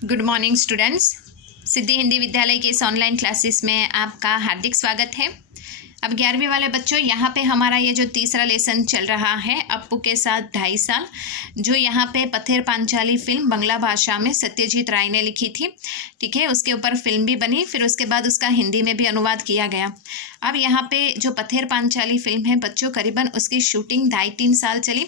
Good morning students. Siddhi Hindi Vidyalaya के इस online classes में आपका हार्दिक स्वागत है। अब 11वीं वाले बच्चों, यहाँ पे हमारा ये जो तीसरा लेसन चल रहा है अप्पू के साथ 2.5 साल, जो यहाँ पे पथेर पांचाली फिल्म बांग्ला भाषा में सत्यजीत राय ने लिखी थी। ठीक है, उसके ऊपर फिल्म भी बनी, फिर उसके बाद उसका हिंदी में भी अनुवाद किया गया। अब यहाँ पे जो पथेर पांचाली फिल्म है बच्चों, करीबन उसकी शूटिंग 2.5-3 साल चली।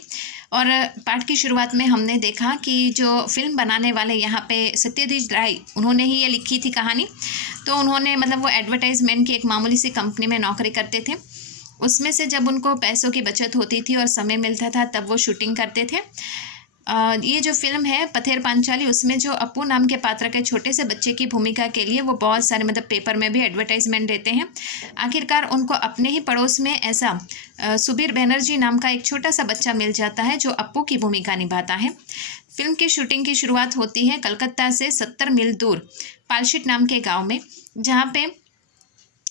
और पाठ की शुरुआत में हमने देखा कि जो फिल्म बनाने वाले यहाँ पे सत्यजीत राय, उन्होंने ही ये लिखी थी कहानी। तो उन्होंने मतलब वो एडवर्टाइजमेंट की एक मामूली सी कंपनी में नौकरी करते थे। उसमें से जब उनको पैसों की बचत होती थी और समय मिलता था तब वो शूटिंग करते थे। ये जो फिल्म है पथेर पांचाली, उसमें जो अप्पू नाम के पात्र के छोटे से बच्चे की भूमिका के लिए वो बहुत सारे मतलब पेपर में भी एडवर्टाइजमेंट देते हैं। आखिरकार उनको अपने ही पड़ोस में ऐसा सुबीर बनर्जी नाम का एक छोटा सा बच्चा मिल जाता है जो अप्पू की भूमिका निभाता है। फिल्म की शूटिंग की शुरुआत होती है कलकत्ता से 70 मील दूर पालशिट नाम के गाँव में, जहाँ पे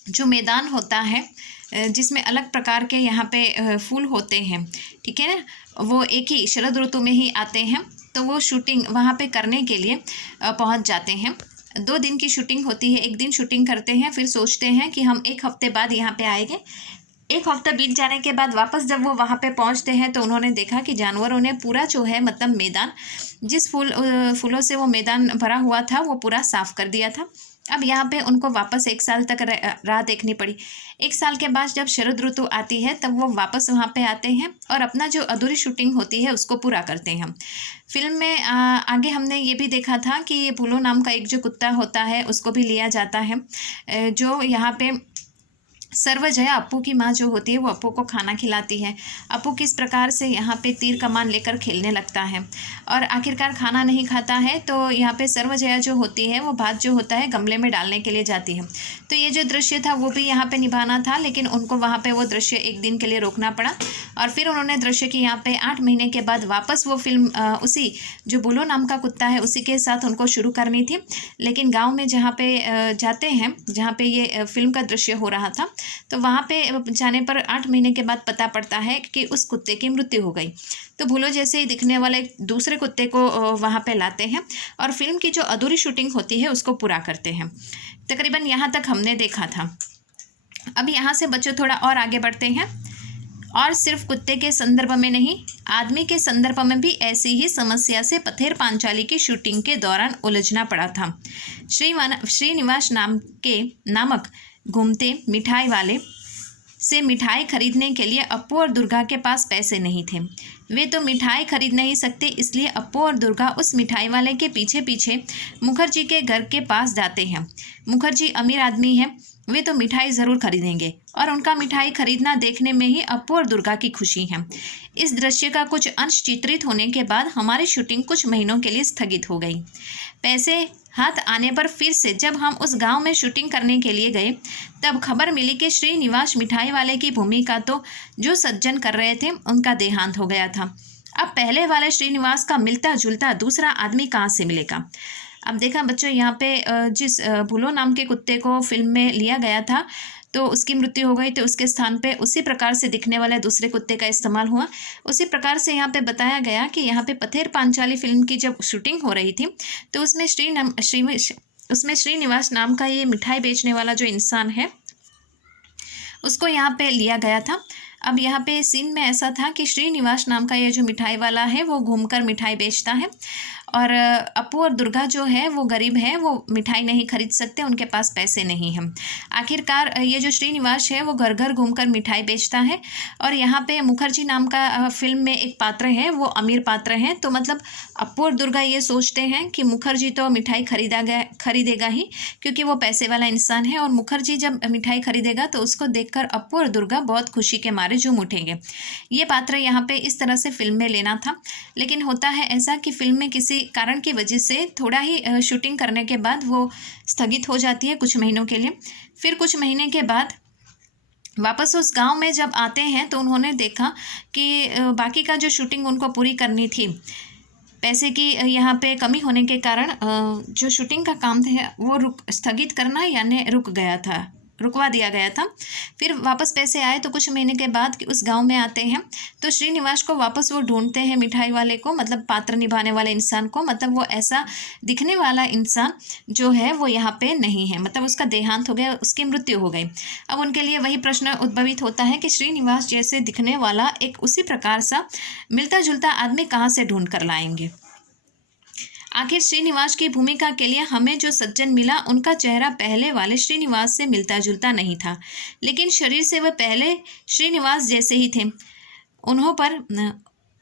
जो मैदान होता है जिसमें अलग प्रकार के यहाँ पे फूल होते हैं, ठीक है ना, वो एक ही शरद ऋतु में ही आते हैं। तो वो शूटिंग वहाँ पे करने के लिए पहुँच जाते हैं। 2 दिन की शूटिंग होती है, एक दिन शूटिंग करते हैं, फिर सोचते हैं कि हम 1 हफ्ते बाद यहाँ पे आएंगे। 1 हफ्ता बीत जाने के बाद वापस जब वो वहाँ पे पहुँचते हैं तो उन्होंने देखा कि जानवरों ने पूरा जो है मतलब मैदान, जिस फूलों से वो मैदान भरा हुआ था वो पूरा साफ कर दिया था। अब यहाँ पे उनको वापस 1 साल तक राह देखनी पड़ी। 1 साल के बाद जब शरद ऋतु आती है तब वो वापस वहाँ पे आते हैं और अपना जो अधूरी शूटिंग होती है उसको पूरा करते हैं। फिल्म में आगे हमने ये भी देखा था कि ये बुलो नाम का एक जो कुत्ता होता है उसको भी लिया जाता है, जो यहाँ पे सर्वजया अप्पू की माँ जो होती है वो अप्पू को खाना खिलाती है। अप्पू किस प्रकार से यहाँ पे तीर कमान लेकर खेलने लगता है और आखिरकार खाना नहीं खाता है, तो यहाँ पे सर्वजया जो होती है वो भात जो होता है गमले में डालने के लिए जाती है। तो ये जो दृश्य था वो भी यहाँ पे निभाना था, लेकिन उनको वहाँ पे वो दृश्य 1 दिन के लिए रोकना पड़ा और फिर उन्होंने दृश्य की यहाँ पे 8 महीने के बाद वापस वो फिल्म उसी जो बुलो नाम का कुत्ता है उसी के साथ उनको शुरू करनी थी। लेकिन गाँव में जहाँ पे जाते हैं, जहाँ पे ये फिल्म का दृश्य हो रहा था, तो वहाँ पे जाने पर 8 महीने के बाद पता पड़ता है कि उस कुत्ते की मृत्यु हो गई। तो भूलो जैसे ही दिखने वाले दूसरे कुत्ते को वहाँ पे लाते हैं और फिल्म की जो अधूरी शूटिंग होती है उसको पूरा करते हैं। तकरीबन यहाँ तक हमने देखा था। अब यहाँ से बच्चों थोड़ा और आगे बढ़ते हैं। और सिर्फ कुत्ते के संदर्भ में नहीं, आदमी के संदर्भ में भी ऐसी ही समस्या से पथेर पांचाली की शूटिंग के दौरान उलझना पड़ा था। श्रीनिवास नामक घूमते मिठाई वाले से मिठाई खरीदने के लिए अप्पू और दुर्गा के पास पैसे नहीं थे। वे तो मिठाई खरीद नहीं सकते, इसलिए अप्पू और दुर्गा उस मिठाई वाले के पीछे पीछे मुखर्जी के घर के पास जाते हैं। मुखर्जी अमीर आदमी है, वे तो मिठाई ज़रूर खरीदेंगे और उनका मिठाई खरीदना देखने में ही अप्पू और दुर्गा की खुशी है। इस दृश्य का कुछ अंश चित्रित होने के बाद हमारी शूटिंग कुछ महीनों के लिए स्थगित हो गई। पैसे हाथ आने पर फिर से जब हम उस गांव में शूटिंग करने के लिए गए तब खबर मिली कि श्रीनिवास मिठाई वाले की भूमिका तो जो सज्जन कर रहे थे उनका देहांत हो गया था। अब पहले वाले श्रीनिवास का मिलता जुलता दूसरा आदमी कहाँ से मिलेगा। अब देखा बच्चों, यहाँ पे जिस बुलो नाम के कुत्ते को फिल्म में लिया गया था तो उसकी मृत्यु हो गई, तो उसके स्थान पे उसी प्रकार से दिखने वाले दूसरे कुत्ते का इस्तेमाल हुआ। उसी प्रकार से यहाँ पे बताया गया कि यहाँ पे पथेर पांचाली फिल्म की जब शूटिंग हो रही थी तो उसमें श्रीनिवास नाम का ये मिठाई बेचने वाला जो इंसान है उसको यहाँ पे लिया गया था। अब यहाँ पे सीन में ऐसा था कि श्रीनिवास नाम का ये जो मिठाई वाला है वो घूमकर मिठाई बेचता है और अप्पू और दुर्गा जो है वो गरीब है, वो मिठाई नहीं खरीद सकते, उनके पास पैसे नहीं हैं। आखिरकार ये जो श्रीनिवास है वो घर घर घूमकर मिठाई बेचता है और यहाँ पे मुखर्जी नाम का फिल्म में एक पात्र है, वो अमीर पात्र हैं। तो मतलब अप्पू और दुर्गा ये सोचते हैं कि मुखर्जी तो मिठाई खरीदेगा ही, क्योंकि वो पैसे वाला इंसान है और मुखर्जी जब मिठाई खरीदेगा तो उसको देखकर अप्पू और दुर्गा बहुत खुशी के मारे झूम उठेंगे। ये पात्र यहाँ पे इस तरह से फिल्म में लेना था, लेकिन होता है ऐसा कि फिल्म में किसी कारण की वजह से थोड़ा ही शूटिंग करने के बाद वो स्थगित हो जाती है कुछ महीनों के लिए। फिर कुछ महीने के बाद वापस उस गांव में जब आते हैं तो उन्होंने देखा कि बाकी का जो शूटिंग उनको पूरी करनी थी, पैसे की यहाँ पे कमी होने के कारण जो शूटिंग का काम था वो स्थगित करना यानी रुक गया था, रुकवा दिया गया था। फिर वापस पैसे आए तो कुछ महीने के बाद उस गांव में आते हैं तो श्रीनिवास को वापस वो ढूंढते हैं, मिठाई वाले को, मतलब पात्र निभाने वाले इंसान को। मतलब वो ऐसा दिखने वाला इंसान जो है वो यहाँ पे नहीं है, मतलब उसका देहांत हो गया, उसकी मृत्यु हो गई। अब उनके लिए वही प्रश्न उद्भवित होता है कि श्रीनिवास जैसे दिखने वाला एक उसी प्रकार सा मिलता जुलता आदमी कहाँ से ढूंढ कर लाएंगे। आखिर श्रीनिवास की भूमिका के लिए हमें जो सज्जन मिला उनका चेहरा पहले वाले श्रीनिवास से मिलता जुलता नहीं था, लेकिन शरीर से वह पहले श्रीनिवास जैसे ही थे।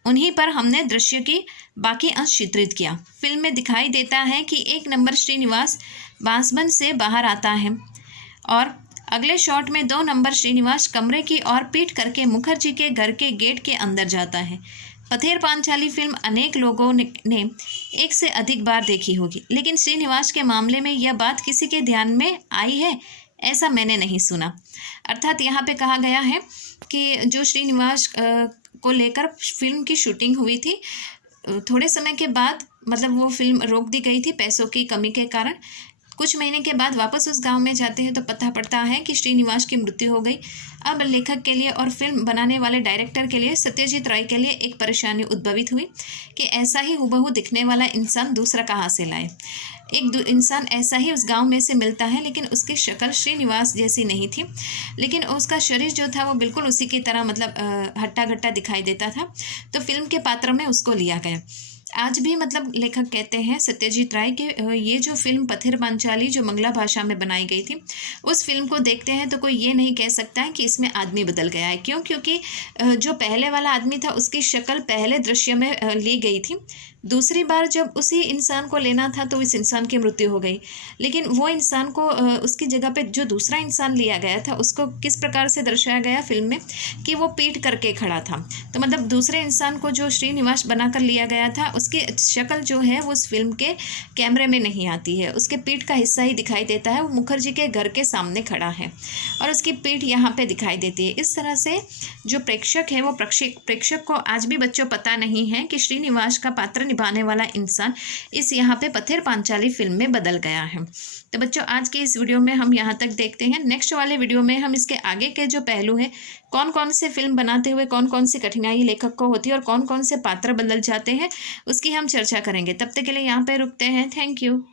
उन्हीं पर हमने दृश्य की बाकी अंश चित्रित किया। फिल्म में दिखाई देता है कि 1 नंबर श्रीनिवास बांसबंद से बाहर आता है और अगले शॉट में 2 नंबर श्रीनिवास कमरे की ओर पीट करके मुखर्जी के घर के गेट के अंदर जाता है। पथेर पांचाली फिल्म अनेक लोगों ने एक से अधिक बार देखी होगी, लेकिन श्रीनिवास के मामले में यह बात किसी के ध्यान में आई है ऐसा मैंने नहीं सुना। अर्थात यहाँ पे कहा गया है कि जो श्रीनिवास को लेकर फिल्म की शूटिंग हुई थी, थोड़े समय के बाद मतलब वो फिल्म रोक दी गई थी पैसों की कमी के कारण। कुछ महीने के बाद वापस उस गांव में जाते हैं तो पता पड़ता है कि श्रीनिवास की मृत्यु हो गई। अब लेखक के लिए और फिल्म बनाने वाले डायरेक्टर के लिए, सत्यजीत राय के लिए एक परेशानी उद्भवित हुई कि ऐसा ही हुबहू दिखने वाला इंसान दूसरा कहाँ से लाए। इंसान ऐसा ही उस गांव में से मिलता है, लेकिन उसकी शक्ल श्रीनिवास जैसी नहीं थी, लेकिन उसका शरीर जो था वो बिल्कुल उसी की तरह मतलब हट्टा घट्टा दिखाई देता था। तो फिल्म के पात्र में उसको लिया गया। आज भी मतलब लेखक कहते हैं सत्यजीत राय के ये जो फिल्म पथेर पांचाली जो मंगला भाषा में बनाई गई थी, उस फिल्म को देखते हैं तो कोई ये नहीं कह सकता है कि इसमें आदमी बदल गया है। क्यों? क्योंकि जो पहले वाला आदमी था उसकी शक्ल पहले दृश्य में ली गई थी। दूसरी बार जब उसी इंसान को लेना था तो इस इंसान की मृत्यु हो गई, लेकिन वो इंसान को उसकी जगह पे जो दूसरा इंसान लिया गया था उसको किस प्रकार से दर्शाया गया फिल्म में कि वो पीट करके खड़ा था। तो मतलब दूसरे इंसान को जो श्रीनिवास बनाकर लिया गया था उसकी शक्ल जो है वो उस फिल्म के कैमरे में नहीं आती है, उसके पीठ का हिस्सा ही दिखाई देता है। वो मुखर्जी के घर के सामने खड़ा है और उसकी पीठ यहाँ पे दिखाई देती है। इस तरह से जो प्रेक्षक है वो प्रेक्षक को आज भी बच्चों पता नहीं है कि श्रीनिवास का पात्र निभाने वाला इंसान इस यहाँ पे पथेर पांचाली फिल्म में बदल गया है। तो बच्चों आज के इस वीडियो में हम यहाँ तक देखते हैं। नेक्स्ट वाले वीडियो में हम इसके आगे के जो पहलू हैं, कौन कौन से फिल्म बनाते हुए कौन कौन सी कठिनाई लेखक को होती है और कौन कौन से पात्र बदल जाते हैं, उसकी हम चर्चा करेंगे। तब तक के लिए यहाँ पे रुकते हैं। Thank you.